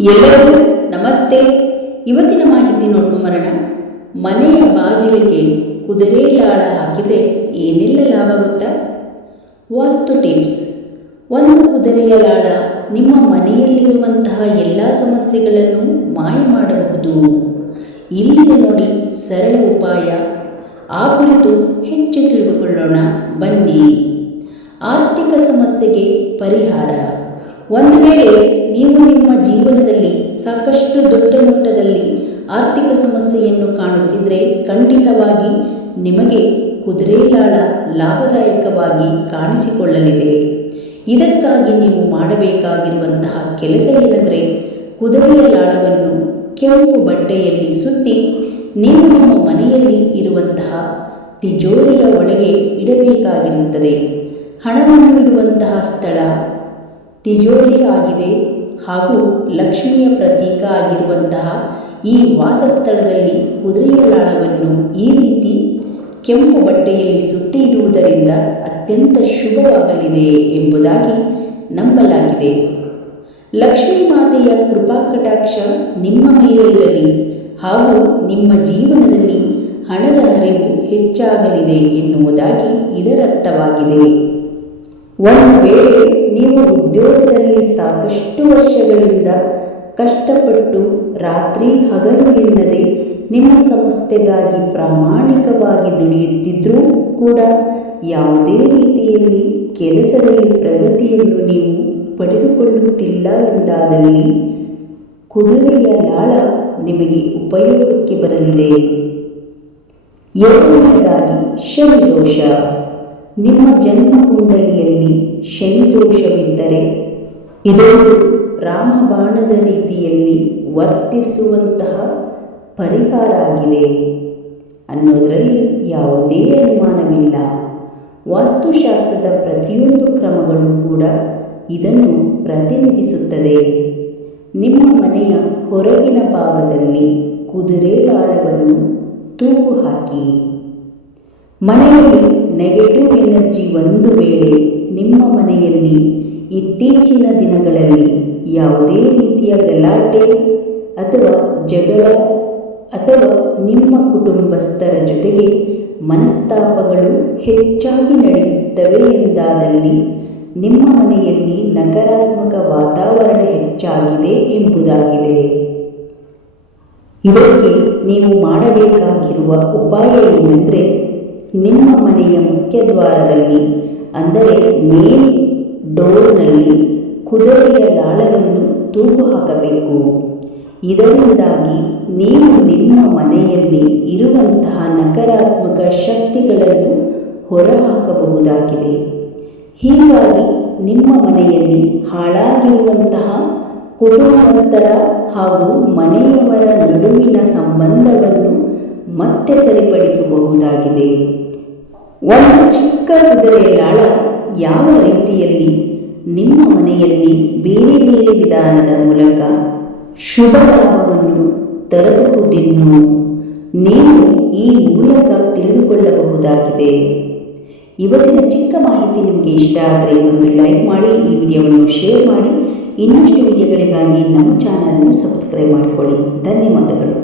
ಎಲ್ಲರಿಗೂ ನಮಸ್ತೆ. ಇವತ್ತಿನ ಮಾಹಿತಿ ನೋಡ್ಕೊಂಬರೋಣ ಮನೆಯ ಬಾಗಿಲಿಗೆ ಕುದುರೆ ಲಾಳ ಹಾಕಿದರೆ ಏನೆಲ್ಲ ಲಾಭ ಗೊತ್ತಾ ವಾಸ್ತು ಟಿಪ್ಸ್. ಒಂದು ಕುದುರೆಯ ಲಾಳ ನಿಮ್ಮ ಮನೆಯಲ್ಲಿರುವಂತಹ ಎಲ್ಲ ಸಮಸ್ಯೆಗಳನ್ನು ಮಾಯ ಮಾಡಬಹುದು. ಇಲ್ಲಿಗೆ ನೋಡಿ ಸರಳ ಉಪಾಯ. ಆ ಕುರಿತು ಹೆಚ್ಚು ತಿಳಿದುಕೊಳ್ಳೋಣ. ಬನ್ನಿ. ಆರ್ಥಿಕ ಸಮಸ್ಯೆಗೆ ಪರಿಹಾರ. ಒಂದು ವೇಳೆ ನೀವು ನಿಮ್ಮ ಜೀವನದಲ್ಲಿ ಸಾಕಷ್ಟು ದೊಡ್ಡ ಮಟ್ಟದಲ್ಲಿ ಆರ್ಥಿಕ ಸಮಸ್ಯೆಯನ್ನು ಕಾಣುತ್ತಿದ್ದರೆ ಖಂಡಿತವಾಗಿ ನಿಮಗೆ ಕುದುರೆ ಲಾಳ ಲಾಭದಾಯಕವಾಗಿ ಕಾಣಿಸಿಕೊಳ್ಳಲಿದೆ. ಇದಕ್ಕಾಗಿ ನೀವು ಮಾಡಬೇಕಾಗಿರುವಂತಹ ಕೆಲಸ ಏನೆಂದರೆ ಕುದುರೆಯ ಲಾಳವನ್ನು ಕೆಂಪು ಬಟ್ಟೆಯಲ್ಲಿ ಸುತ್ತಿ ನೀವು ನಿಮ್ಮ ಮನೆಯಲ್ಲಿ ಇರುವಂತಹ ತಿಜೋರಿಯ ಒಳಗೆ ಇಡಬೇಕಾಗಿರುತ್ತದೆ. ಹಣವನ್ನು ಇಡುವಂತಹ ಸ್ಥಳ ತಿಜೋರಿ ಆಗಿದೆ. ಹಾಗೂ ಲಕ್ಷ್ಮಿಯ ಪ್ರತೀಕ ಆಗಿರುವಂತಹ ಈ ವಾಸಸ್ಥಳದಲ್ಲಿ ಕುದುರೆಯ ಲಾಳವನ್ನು ಈ ರೀತಿ ಕೆಂಪು ಬಟ್ಟೆಯಲ್ಲಿ ಸುತ್ತಿ ಇಡುವುದರಿಂದ ಅತ್ಯಂತ ಶುಭವಾಗಲಿದೆ ಎಂಬುದಾಗಿ ನಂಬಲಾಗಿದೆ. ಲಕ್ಷ್ಮೀ ಮಾತೆಯ ಕೃಪಾ ಕಟಾಕ್ಷ ನಿಮ್ಮ ಮೇಲೆ ಇರಲಿ ಹಾಗೂ ನಿಮ್ಮ ಜೀವನದಲ್ಲಿ ಹಣದ ಹರಿವು ಹೆಚ್ಚಾಗಲಿದೆ ಎನ್ನುವುದಾಗಿ ಇದರರ್ಥವಾಗಿದೆ. ಒಂದು ವೇಳೆ ನೀವು ಉದ್ಯೋಗದಲ್ಲಿ ಸಾಕಷ್ಟು ವರ್ಷಗಳಿಂದ ಕಷ್ಟಪಟ್ಟು ರಾತ್ರಿ ಹಗಲು ಇಲ್ಲದೆ ನಿಮ್ಮ ಸಂಸ್ಥೆಗಾಗಿ ಪ್ರಾಮಾಣಿಕವಾಗಿ ದುಡಿಯುತ್ತಿದ್ದರೂ ಕೂಡ ಯಾವುದೇ ರೀತಿಯಲ್ಲಿ ಕೆಲಸದಲ್ಲಿ ಪ್ರಗತಿಯನ್ನು ನೀವು ಪಡೆದುಕೊಳ್ಳುತ್ತಿಲ್ಲ ಎಂದಾದಲ್ಲಿ ಕುದುರೆಯ ಲಾಳ ನಿಮಗೆ ಉಪಯೋಗಕ್ಕೆ ಬರಲಿದೆ. ಎರಡನೆಯದಾಗಿ, ಶನಿದೋಷ. ನಿಮ್ಮ ಜನ್ಮಕುಂಡಲಿಯಲ್ಲಿ ಶನಿ ದೋಷವಿದ್ದರೆ ಇದೊಂದು ರಾಮಬಾಣದ ರೀತಿಯಲ್ಲಿ ವರ್ತಿಸುವಂತಹ ಪರಿಹಾರ ಆಗಿದೆ. ಅನ್ನೋದರಲ್ಲಿ ಯಾವುದೇ ಅನುಮಾನವಿಲ್ಲ. ವಾಸ್ತುಶಾಸ್ತ್ರದ ಪ್ರತಿಯೊಂದು ಕ್ರಮಗಳು ಕೂಡ ಇದನ್ನು ಪ್ರತಿನಿಧಿಸುತ್ತದೆ. ನಿಮ್ಮ ಮನೆಯ ಹೊರಗಿನ ಭಾಗದಲ್ಲಿ ಕುದುರೆ ಲಾಳವನ್ನು ತೂಗು ಹಾಕಿ ಮನೆಯಲ್ಲಿ ನೆಗೆಟಿವ್ ಎನರ್ಜಿ ಒಂದು ವೇಳೆ ನಿಮ್ಮ ಮನೆಯಲ್ಲಿ ಇತ್ತೀಚಿನ ದಿನಗಳಲ್ಲಿ ಯಾವುದೇ ರೀತಿಯ ಗಲಾಟೆ ಅಥವಾ ಜಗಳ ಅಥವಾ ನಿಮ್ಮ ಕುಟುಂಬಸ್ಥರ ಜೊತೆಗೆ ಮನಸ್ತಾಪಗಳು ಹೆಚ್ಚಾಗಿ ನಡೆಯುತ್ತವೆ ಎಂದಾದಲ್ಲಿ ನಿಮ್ಮ ಮನೆಯಲ್ಲಿ ನಕಾರಾತ್ಮಕ ವಾತಾವರಣ ಹೆಚ್ಚಾಗಿದೆ ಎಂಬುದಾಗಿದೆ. ಇದಕ್ಕೆ ನೀವು ಮಾಡಬೇಕಾಗಿರುವ ಉಪಾಯ ಏನೆಂದರೆ ನಿಮ್ಮ ಮನೆಯ ಮುಖ್ಯ ದ್ವಾರದಲ್ಲಿ ಅಂದರೆ ಮೇನ್ ಡೋರ್ನಲ್ಲಿ ಕುದುರೆಯ ಲಾಳವನ್ನು ತೂಗು ಹಾಕಬೇಕು ಇದರಿಂದಾಗಿ ನೀವು ನಿಮ್ಮ ಮನೆಯಲ್ಲಿ ಇರುವಂತಹ ನಕಾರಾತ್ಮಕ ಶಕ್ತಿಗಳನ್ನು ಹೊರಹಾಕಬಹುದಾಗಿದೆ. ಹೀಗಾಗಿ ನಿಮ್ಮ ಮನೆಯಲ್ಲಿ ಹಾಳಾಗಿರುವಂತಹ ಕುಟುಂಬಸ್ಥರ ಹಾಗೂ ಮನೆಯವರ ನಡುವಿನ ಸಂಬಂಧವನ್ನು ಮತ್ತೆ ಸರಿಪಡಿಸಬಹುದಾಗಿದೆ. ಒಂದು ಲಾಳ ಯಾವ ರೀತಿಯಲ್ಲಿ ನಿಮ್ಮ ಮನೆಯಲ್ಲಿ ಬೇರೆ ಬೇರೆ ವಿಧಾನದ ಮೂಲಕ ಶುಭ ಲಾಭವನ್ನು ತರಬಹುದಿನ್ನು ನೀವು ಈ ಮೂಲಕ ತಿಳಿದುಕೊಳ್ಳಬಹುದಾಗಿದೆ. ಇವತ್ತಿನ ಚಿಕ್ಕ ಮಾಹಿತಿ ನಿಮಗೆ ಇಷ್ಟ ಆದರೆ ಒಂದು ಲೈಕ್ ಮಾಡಿ, ಈ ವಿಡಿಯೋವನ್ನು ಶೇರ್ ಮಾಡಿ. ಇನ್ನಷ್ಟು ವಿಡಿಯೋಗಳಿಗಾಗಿ ನಮ್ಮ ಚಾನಲನ್ನು ಸಬ್ಸ್ಕ್ರೈಬ್ ಮಾಡಿಕೊಳ್ಳಿ. ಧನ್ಯವಾದಗಳು.